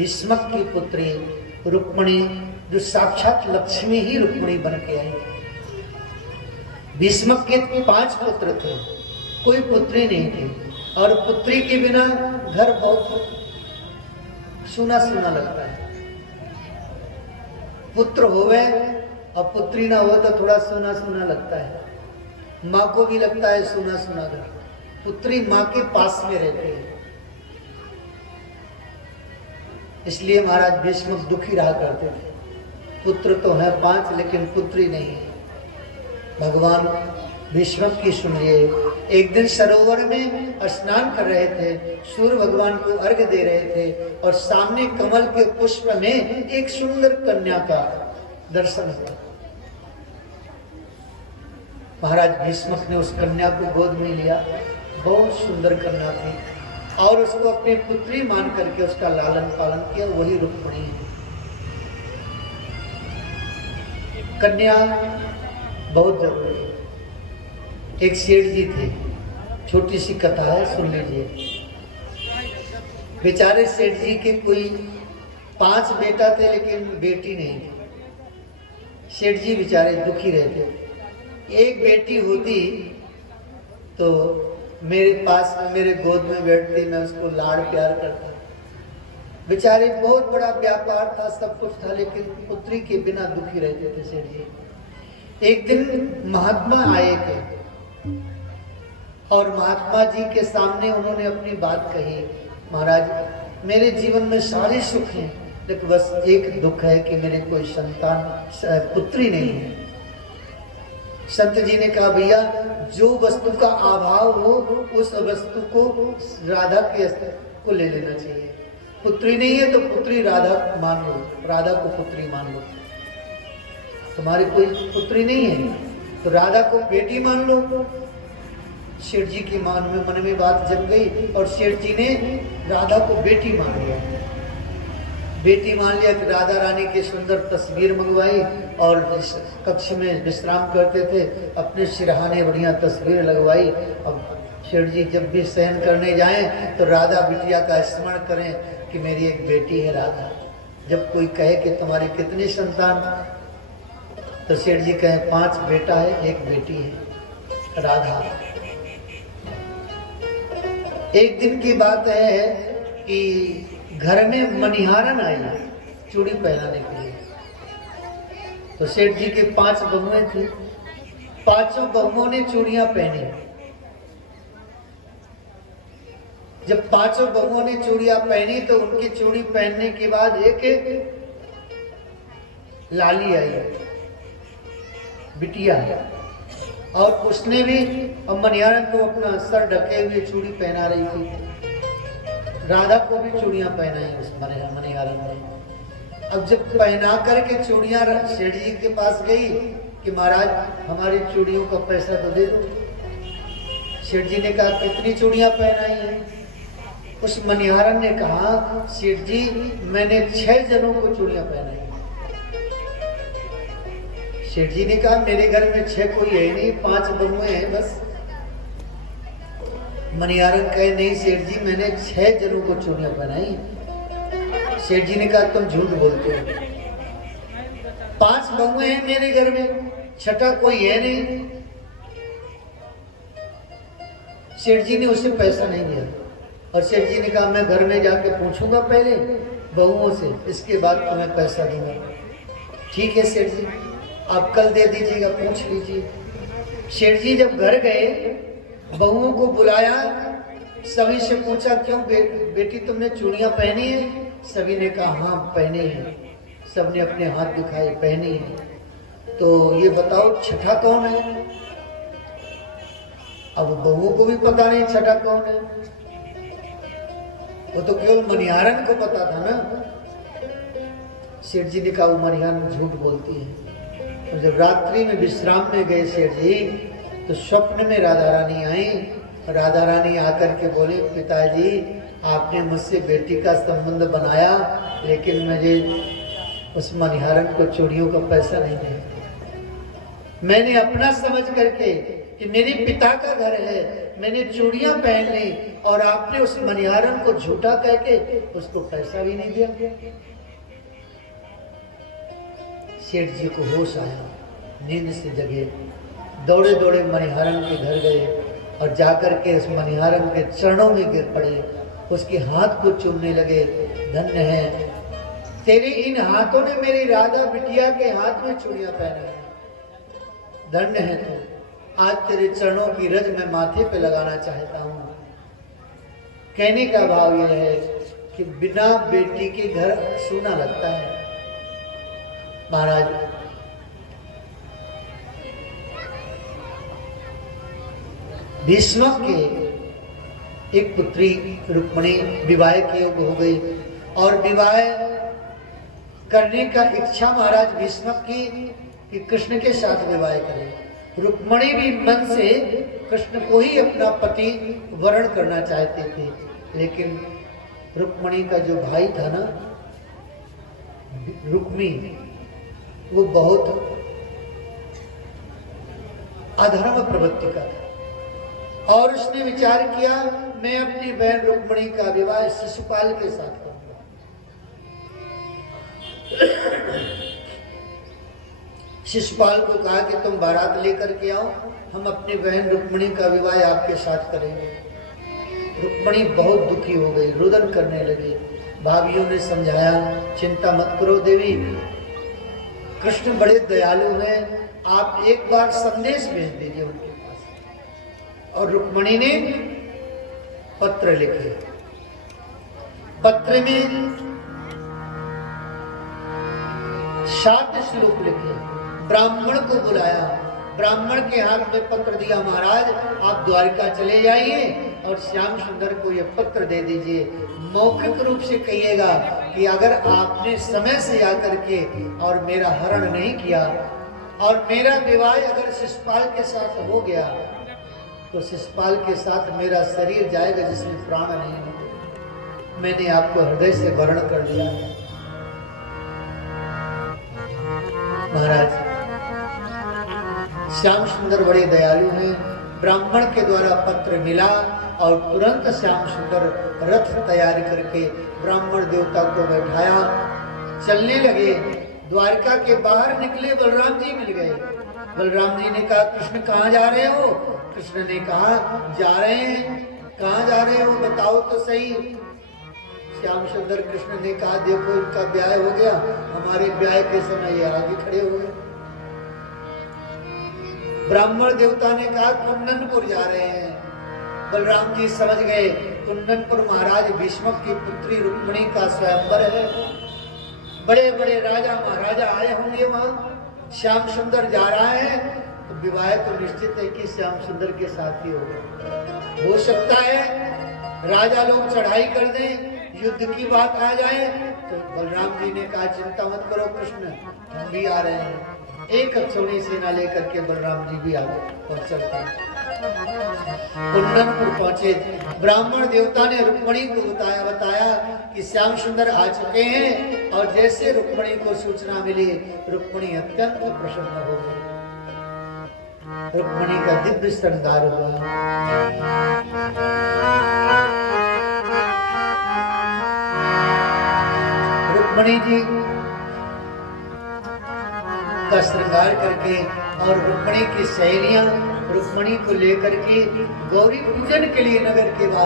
भीष्मक की पुत्री रुक्मिणी, जो साक्षात लक्ष्मी ही रुक्मिणी बन के आई। भीष्मक के 5 पुत्र थे, कोई पुत्री नहीं थी, और पुत्री के बिना घर बहुत सूना सूना लगता है। पुत्र होवे और पुत्री ना हो तो थोड़ा सूना सूना लगता है, माँ को भी लगता है सूना सूना घर। पुत्री माँ के पास में रहती है, इसलिए महाराज भीष्म दुखी रहा करते थे। पुत्र तो है 5 लेकिन पुत्री नहीं है। भगवान भीष्म की सुनिए, एक दिन सरोवर में स्नान कर रहे थे, सूर्य भगवान को अर्घ्य दे रहे थे, और सामने कमल के पुष्प में एक सुंदर कन्या का दर्शन हुआ। महाराज भीष्म ने उस कन्या को गोद में लिया, बहुत सुंदर कन्या थी, और उसको अपनी पुत्री मान करके उसका लालन पालन किया। वही रुक्मिणी है। कन्या बहुत जरूरी है। एक सेठ जी थे, छोटी सी कथा है, सुन लीजिए। बेचारे सेठ जी के कोई 5 बेटा थे लेकिन बेटी नहीं थी। सेठ जी बेचारे दुखी रहते। एक बेटी होती तो मेरे पास में, मेरे गोद में बैठती, मैं उसको लाड़ प्यार करता। बेचारे बहुत बड़ा व्यापार था, सब कुछ था, लेकिन पुत्री के बिना दुखी रहते थे सेठ जी। एक दिन महात्मा आए थे और महात्मा जी के सामने उन्होंने अपनी बात कही, महाराज मेरे जीवन में सारे सुख हैं, लेकिन बस एक दुख है कि मेरे कोई संतान पुत्री नहीं है। संत जी ने कहा, भैया जो वस्तु का अभाव हो उस वस्तु को राधा के को ले लेना चाहिए। पुत्री नहीं है तो पुत्री राधा मान लो, राधा को पुत्री मान लो। तुम्हारी कोई पुत्री नहीं है तो राधा को बेटी मान लो। शेठ जी के मन में बात जम गई और शेठ जी ने राधा को बेटी मान लिया। बेटी मान लिया कि राधा रानी की सुंदर तस्वीर मंगवाई, और जिस कक्ष में विश्राम करते थे अपने सिरहाने बढ़िया तस्वीर लगवाई। अब शेठ जी जब भी शयन करने जाएं तो राधा बिटिया का स्मरण करें कि मेरी एक बेटी है राधा। जब कोई कहे कि तुम्हारी कितनी संतान, तो शेठ जी कहें 5 बेटा है, 1 बेटी है राधा। एक दिन की बात है कि घर में मनिहारन आई चूड़ी पहनाने के लिए। तो सेठ जी के 5 बहुएं थी, 5 बहुओं ने चूड़ियां पहनी। जब 5 बहुओं ने चूड़ियां पहनी तो उनकी चूड़ी पहनने के बाद एक लाली आई, बिटिया, और उसने भी मनिहारन को अपना सर ढके हुए चूड़ी पहना रही थी। राधा को भी चूड़ियां पहनाई उस मनिहारन ने। अब जब पहना करके चूड़ियां सेठ जी के पास गई कि महाराज हमारी चूड़ियों का पैसा तो दे दो। सेठ जी ने कहा, कितनी चूड़ियां पहनाई हैं? उस मनिहारन ने कहा, सेठ जी मैंने 6 जनों को चूड़ियां पहनाई। सेठ जी ने कहा, मेरे घर में 6 कोई है नहीं, 5 बहुएं हैं बस। मनिहारन कहे, नहीं सेठ जी मैंने 6 जनों को चूड़ियां पहनाई। सेठ जी ने कहा, तुम झूठ बोलते हो, 5 बहुएं हैं मेरे घर में, 6ठा कोई है नहीं। सेठ जी ने उसे पैसा नहीं दिया, और सेठ जी ने कहा, मैं घर में जाके पूछूंगा पहले बहुओं से, इसके बाद तुम्हें पैसा दूंगा। ठीक है सेठ जी, आप कल दे दीजिएगा, पूछ लीजिए। सेठ जी जब घर गए, बहुओं को बुलाया, सभी से पूछा, क्यों बेटी तुमने चूड़ियां पहनी है? सभी ने कहा, हाँ पहनी है। सबने अपने हाथ दिखाए, पहनी है। तो ये बताओ 6ठा कौन है? अब बहुओं को भी पता नहीं 6ठा कौन है, वो तो केवल मनिहारन को पता था ना। सेठ जी ने कहा, वो मनिहारन झूठ बोलती है। और जब रात्रि में विश्राम में गए सेठ जी, तो स्वप्न में राधा रानी आई। राधा रानी आकर के बोले, पिताजी आपने मुझसे बेटी का संबंध बनाया, लेकिन मुझे उस मनिहारन को चूड़ियों का पैसा नहीं दिया। मैंने अपना समझ करके कि मेरे पिता का घर है, मैंने चूड़ियां पहन ली और आपने उस मनिहारन को झूठा कह के उसको पैसा भी नहीं दिया। सेठ जी को होश आया, नींद से जगे, दौड़े दौड़े मनिहारन के घर गए और जाकर के उस मनिहारन के चरणों में गिर पड़े, उसके हाथ को चूमने लगे। धन्य है तेरे इन हाथों ने मेरी राधा बिटिया के हाथ में चूड़ियां पहनाई, धन्य है तू। आज तेरे चरणों की रज मैं माथे पे लगाना चाहता हूं। कहने का भाव यह है कि बिना बेटी के घर सूना लगता है। महाराज, भीष्म के एक पुत्री रुक्मिणी विवाह के योग हो गई और विवाह करने का इच्छा महाराज भीष्म की कि कृष्ण के साथ विवाह करें। रुक्मिणी भी मन से कृष्ण को ही अपना पति वरण करना चाहते थे, लेकिन रुक्मिणी का जो भाई था ना रुक्मी, वो बहुत अधर्म प्रवृत्ति का था और उसने विचार किया मैं अपनी बहन रुक्मिणी का विवाह शिशुपाल के साथ करूंगा। शिशुपाल को कहा कि तुम बारात लेकर के आओ, हम अपनी बहन रुक्मिणी का विवाह आपके साथ करेंगे। रुक्मिणी बहुत दुखी हो गई, रुदन करने लगी। भाभियों ने समझाया चिंता मत करो देवी, कृष्ण बड़े दयालु हैं, आप एक बार संदेश भेज दीजिए उनके पास। और रुक्मिणी ने पत्र लिखे। पत्र में 7 श्लोक लिखे, ब्राह्मण को बुलाया, ब्राह्मण के हाथ में पत्र दिया, महाराज आप द्वारिका चले जाइए और श्याम सुंदर को यह पत्र दे दीजिए। मौखिक रूप से कहिएगा कि अगर आपने समय से आकर के और मेरा हरण नहीं किया और मेरा विवाह अगर शिशुपाल के साथ हो गया तो शिशुपाल के साथ मेरा शरीर जाएगा जिसमें प्राण नहीं होगा। मैंने आपको हृदय से वर्ण कर लिया है। महाराज श्याम सुंदर बड़े दयालु हैं। ब्राह्मण के द्वारा पत्र मिला और तुरंत श्याम सुंदर रथ तैयारी करके ब्राह्मण देवता को बैठाया, चलने लगे। द्वारका के बाहर निकले, बलराम जी मिल गए। बलराम जी ने कहा कृष्ण कहाँ जा रहे हो? कृष्ण ने कहा जा रहे हैं। कहाँ जा रहे हो बताओ तो सही। श्याम सुंदर कृष्ण ने कहा देखो इनका ब्याह हो गया, हमारे ब्याह के समय ये आगे खड़े हो गए। ब्राह्मण देवता ने कहा कुंदनपुर जा रहे हैं। बलराम जी समझ गए कुंदनपुर महाराज भीष्म की पुत्री रुक्मिणी का स्वयंवर है, बड़े बड़े राजा महाराजा आए होंगे वहां। श्याम सुंदर जा रहा है तो विवाह तो निश्चित है कि श्याम सुंदर के साथ ही होगा। हो सकता है राजा लोग चढ़ाई कर दें, युद्ध की बात आ जाए। तो बलराम जी ने कहा चिंता मत करो कृष्ण, हम भी आ रहे हैं। एक अक्षौणी सेना लेकर के बलराम जी भी आगे पहुंचते। कुंदनपुर पहुंचे। ब्राह्मण देवता ने रुक्मिणी को बताया कि श्याम सुंदर आ चुके हैं और जैसे रुक्मिणी को सूचना मिली रुक्मिणी अत्यंत प्रसन्न हो गई। रुक्मिणी का दिव्य श्रृंगार हुआ। रुक्मिणी जी का श्रृंगार करके और रुक्मिणी की सहेलियां रुक्मिणी को लेकर के गौरी पूजन के लिए नगर के बाहर